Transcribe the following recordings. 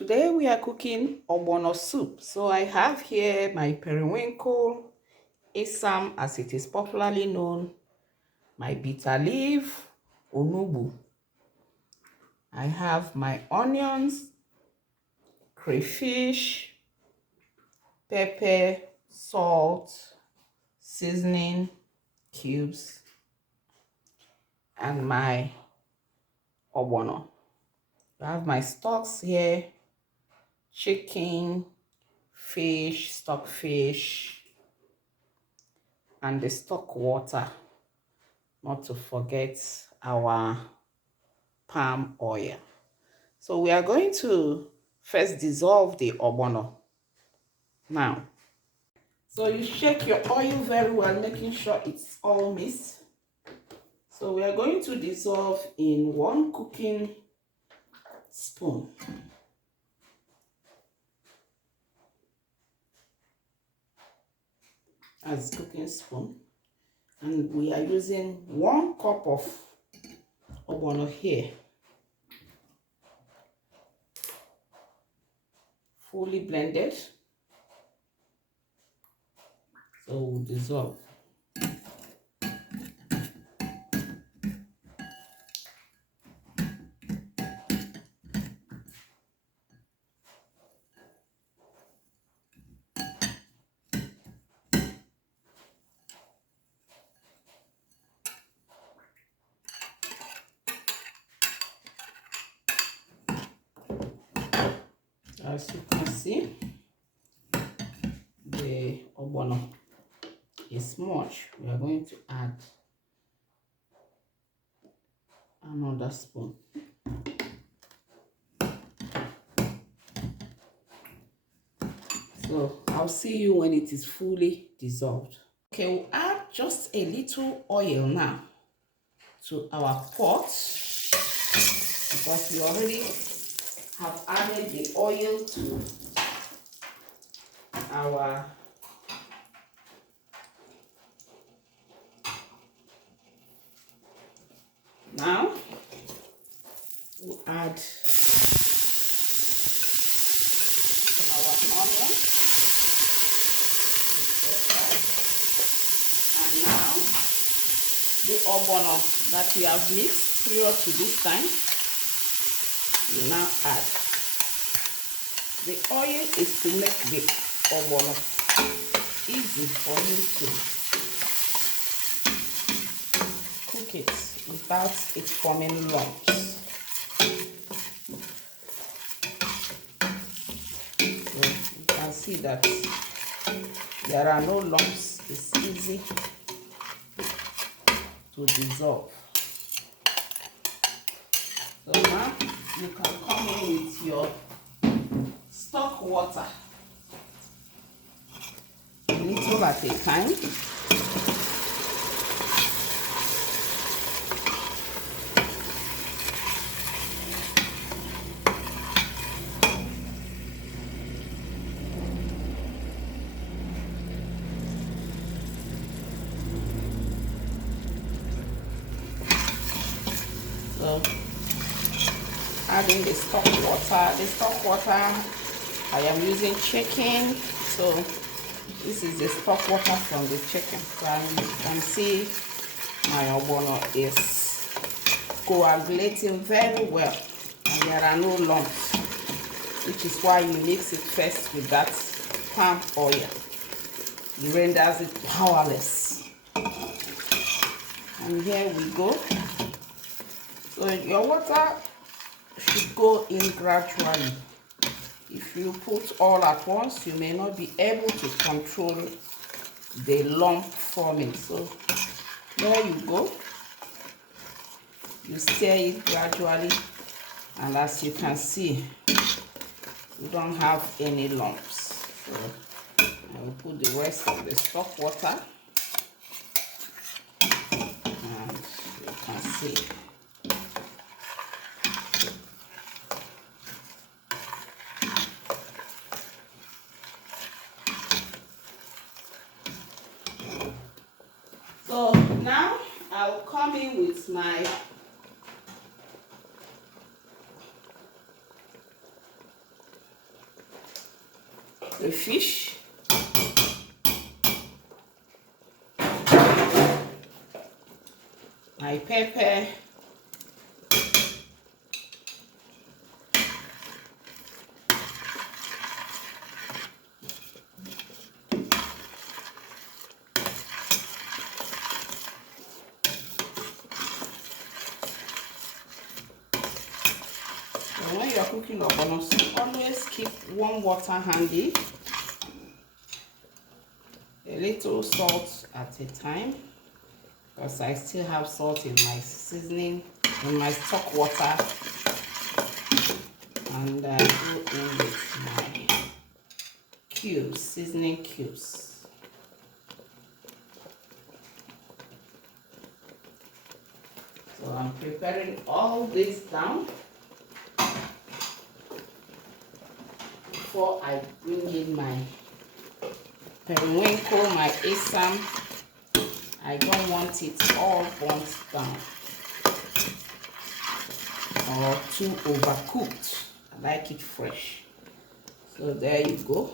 Today we are cooking ogbono soup. So I have here my periwinkle, isam as it is popularly known, my bitter leaf, onugbu. I have my onions, crayfish, pepper, salt, seasoning cubes, and my ogbono. I have my stocks here, chicken, fish, stockfish, and the stock water, not to forget our palm oil. So we are going to first dissolve the ogbono now. So you shake your oil very well, making sure it's all mixed. So we are going to dissolve in 1 cooking spoon. As cooking spoon, and we are using 1 cup of ogbono here, fully blended. So we'll dissolve. As you can see, the ogbono is much. We are going to add another spoon. So I'll see you when it is fully dissolved. Okay, we'll add just a little oil now to our pot, because we already have added the oil to our now. We'll add our onion and now the ogbono that we have mixed prior to this time. You now add. The oil is to make the ogbono easy for you to cook it without it forming lumps. So you can see that there are no lumps. It's easy to dissolve. So now you can come in with your stock water, a little at a time. So adding the stock water. The stock water, I am using chicken, so this is the stock water from the chicken. So you can see my ogbono is coagulating very well, and there are no lumps, which is why you mix it first with that palm oil. It renders it powerless. And here we go. So your water should go in gradually. If you put all at once, you may not be able to control the lump forming. So there you go. You stir it gradually, and as you can see, you don't have any lumps. So I will put the rest of the stock water, and you can see. So now I'll come in with my crayfish. My pepper. And when you are cooking ogbono soup, always keep warm water handy. A little salt at a time, because I still have salt in my seasoning, in my stock water. And I go in with my cubes, seasoning cubes. So I'm preparing all this down before I bring in my periwinkle, my asam. I don't want it all burnt down or too overcooked. I like it fresh. So there you go.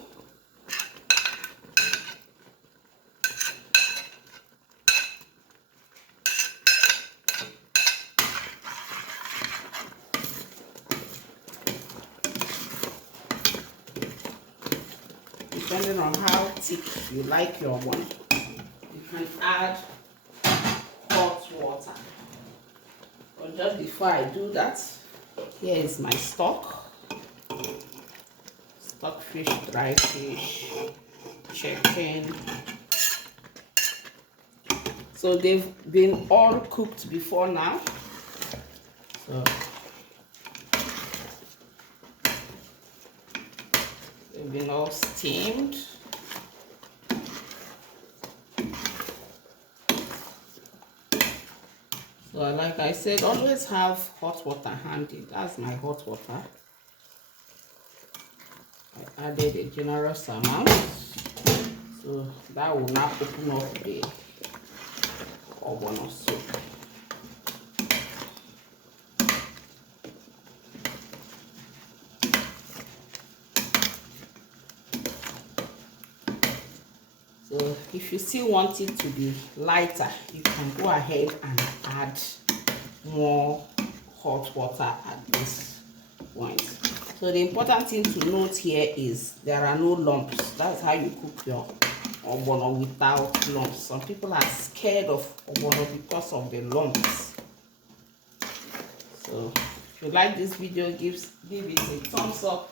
Depending on how thick you like your one, you can add hot water. But just before I do that, here is my stock fish, dry fish, chicken. So they've been all cooked before now. So they've been all steamed. So like I said, always have hot water handy. That's my hot water. I added a generous amount, so that will now open up the ogbono soup. So if you still want it to be lighter, you can go ahead and add more hot water at this point. So the important thing to note here is there are no lumps. That's how you cook your ogbono without lumps. Some people are scared of ogbono because of the lumps. So if you like this video, give it a thumbs up,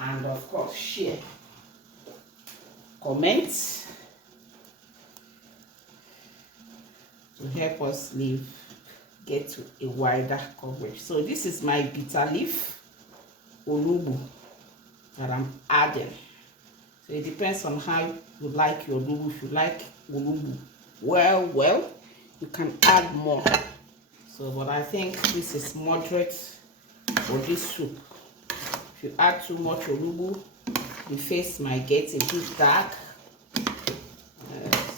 and of course share, comment to help us get to a wider coverage. So this is my bitter leaf olubu that I'm adding. So it depends on how you like your olubu. If you like olubu well, you can add more. So but I think this is moderate for this soup. If you add too much olubu, the face might get a bit dark.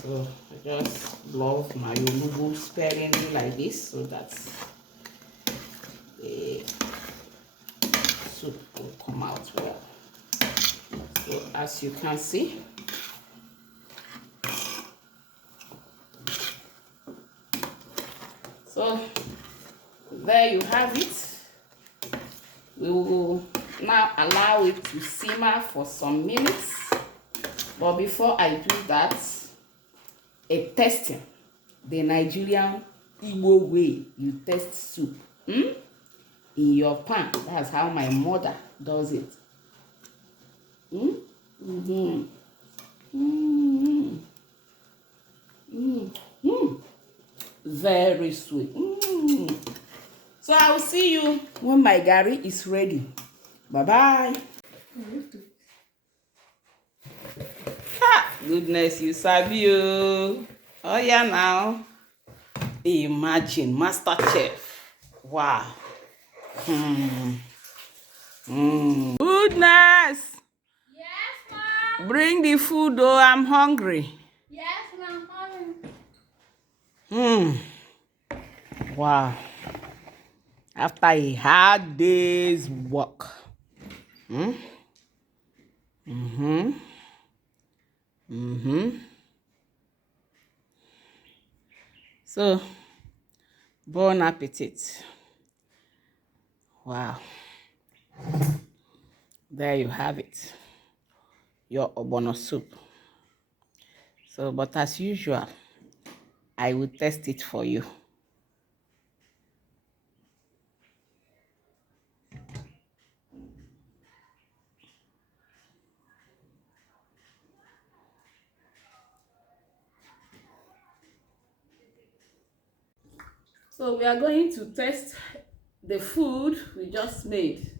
So I just love my olubu sparingly like this, so that the soup will come out well. So as you can see, so there you have it. We will now allow it to simmer for some minutes, but before I do that, a testing, the Nigerian Igbo way you test soup in your pan. That's how my mother does it. Very sweet. So I will see you when my garri is ready. Bye bye. Goodness, you sabi you. Oh yeah, now imagine master chef. Wow. Goodness. Yes, Mom. Bring the food, though. I'm hungry. Yes, Mom. Wow. After a hard day's work. So, bon appetit. Wow. There you have it. Your ogbono soup. So, but as usual, I will test it for you. So we are going to test the food we just made.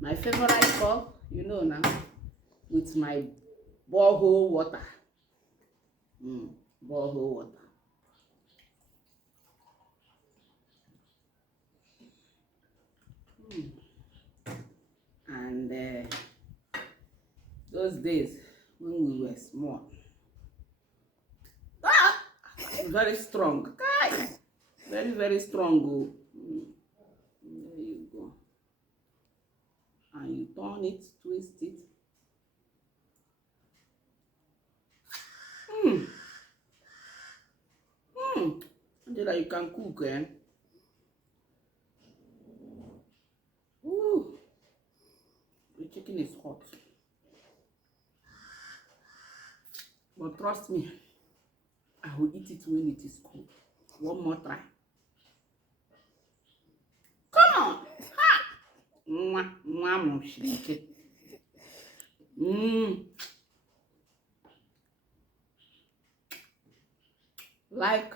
My favorite cup, you know now, with my borehole water. Borehole water. And those days when we were small. Very strong. Very, very strong. Oh. There you go. And you turn it, twist it. Until that you can cook, eh? Ooh. The chicken is hot. But trust me, I will eat it when it is cold. One more try. Come on! Ha! Mwah, mwah, mwah, Like,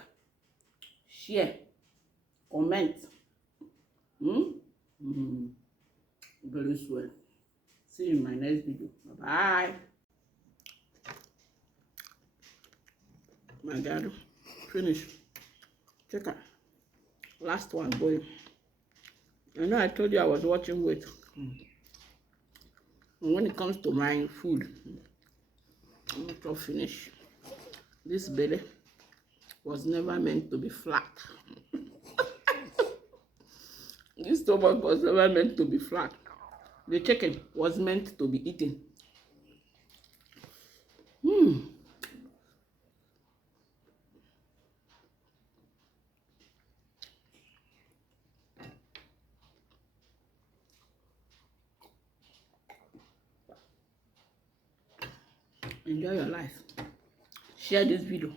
share, comment. Very swell. See you in my next video. Bye-bye. My God, finish. Check out. Last one, boy. I know I told you I was watching weight. And when it comes to my food, I'm not gonna finish. This belly was never meant to be flat. This stomach was never meant to be flat. The chicken was meant to be eaten. Enjoy your life. Share this video.